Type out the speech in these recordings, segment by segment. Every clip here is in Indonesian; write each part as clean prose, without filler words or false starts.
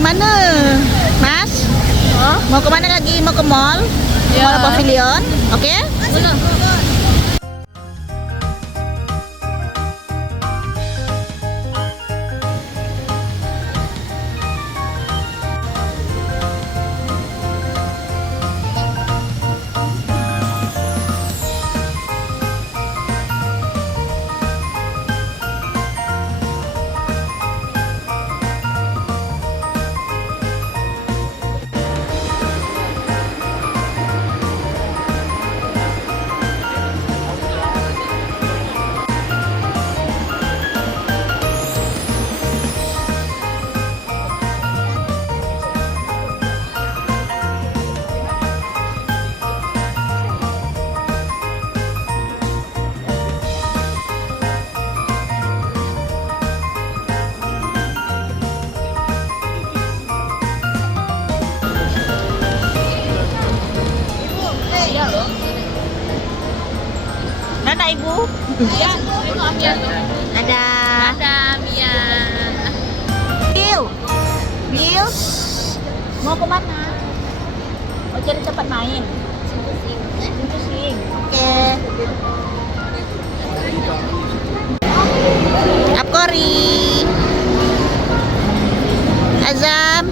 kemana, Mas? Mau kemana lagi? Mau ke mall? Ya. Mall Pavilion, oke? Ada Ibu? Ya, maaf ya. Ada. Ada Mia. Bill. Bill. Mau kemana? Mau cari tempat main? Sing. Oke. Apkori. Azam.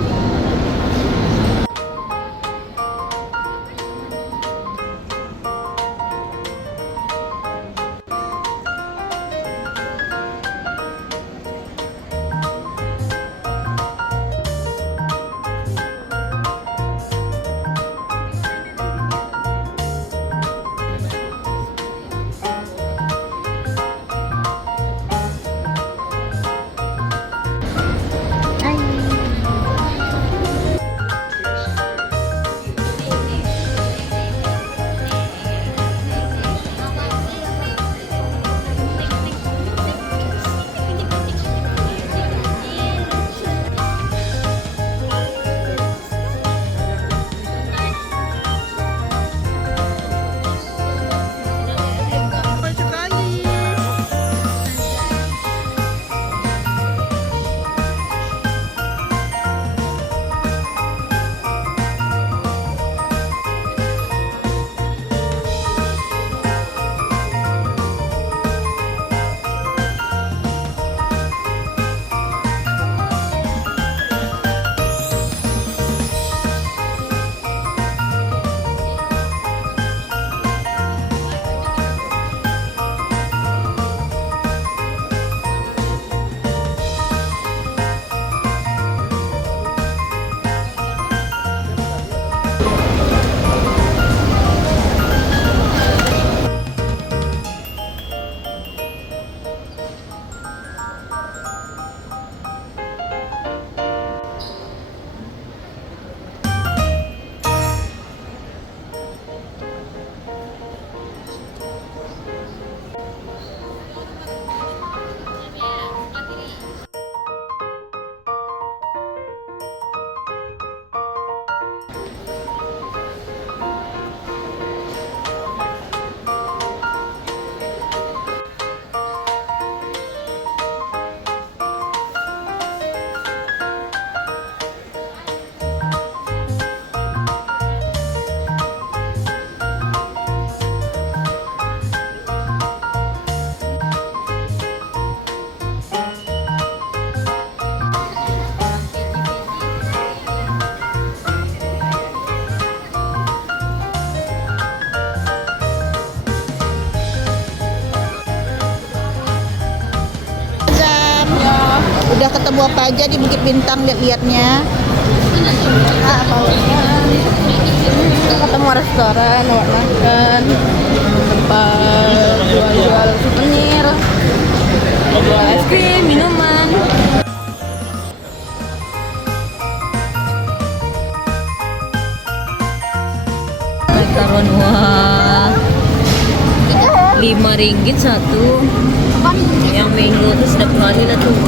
Udah ketemu apa aja di Bukit Bintang lihat-lihatnya? Ketemu restoran, makan, tempat jual-jual souvenir, jual es krim, minuman. Taruhan wah, Rp5 satu. Yang mango tuh sedap kali lah tuh.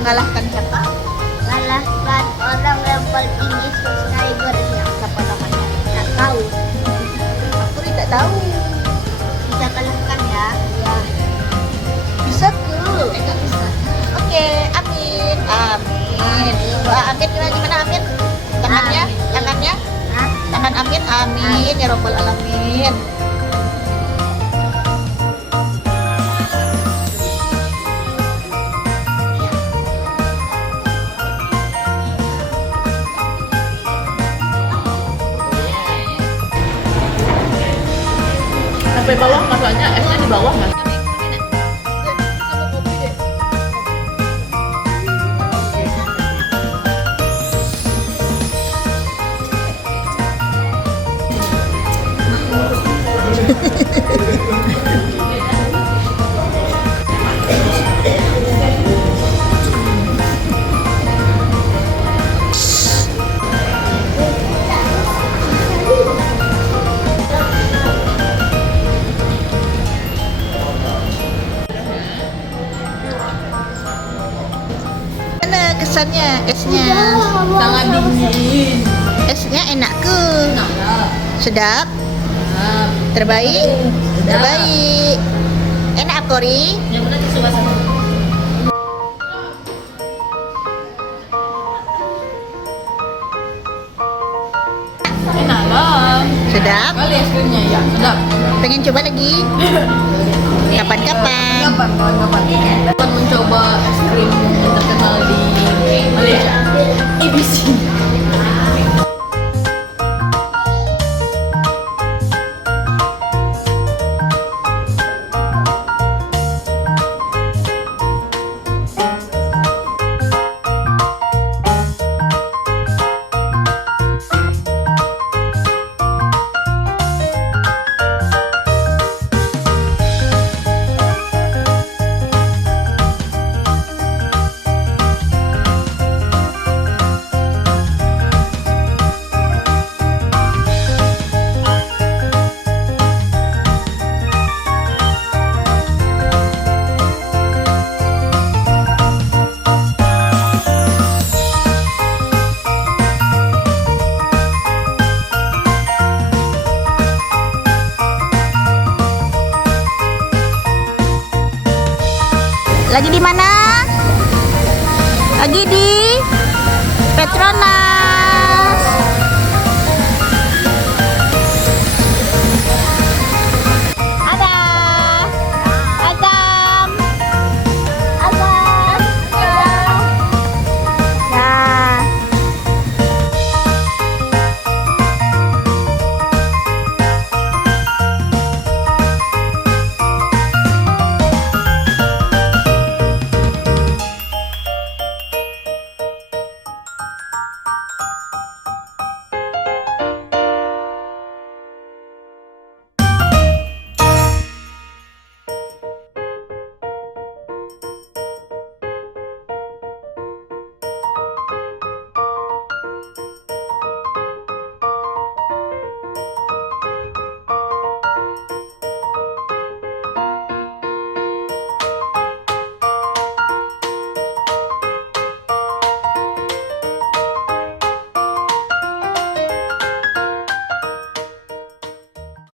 Mengalahkan siapa? Kalahkan orang yang paling tinggi subscribernya. Siapa namanya? Tak tahu. Aku tidak tahu. Kita kalahkan ya. Ya. Bisa ke? Enggak bisa. Oke, amin. Amin. Doa amin gimana amin? Tangannya, tangannya, Hah? tangan amin, amin ya robbal alamin. Sampai bawah masanya esnya di bawah mas. Mana kesannya esnya? Sangat dingin. Esnya enak ke? Nah, Sedap? nah, Terbaik? Sedap. Terbaik. Enak Kori? yang mana suka sama? Enak lah. Sedap? Kali es krimnya ya, sedap. Pengen coba lagi? Kapan-kapan? Kapan? Kapan mencoba es krim yang terkenal di Malaysia? ABC. Lagi di mana? Lagi di Petronas.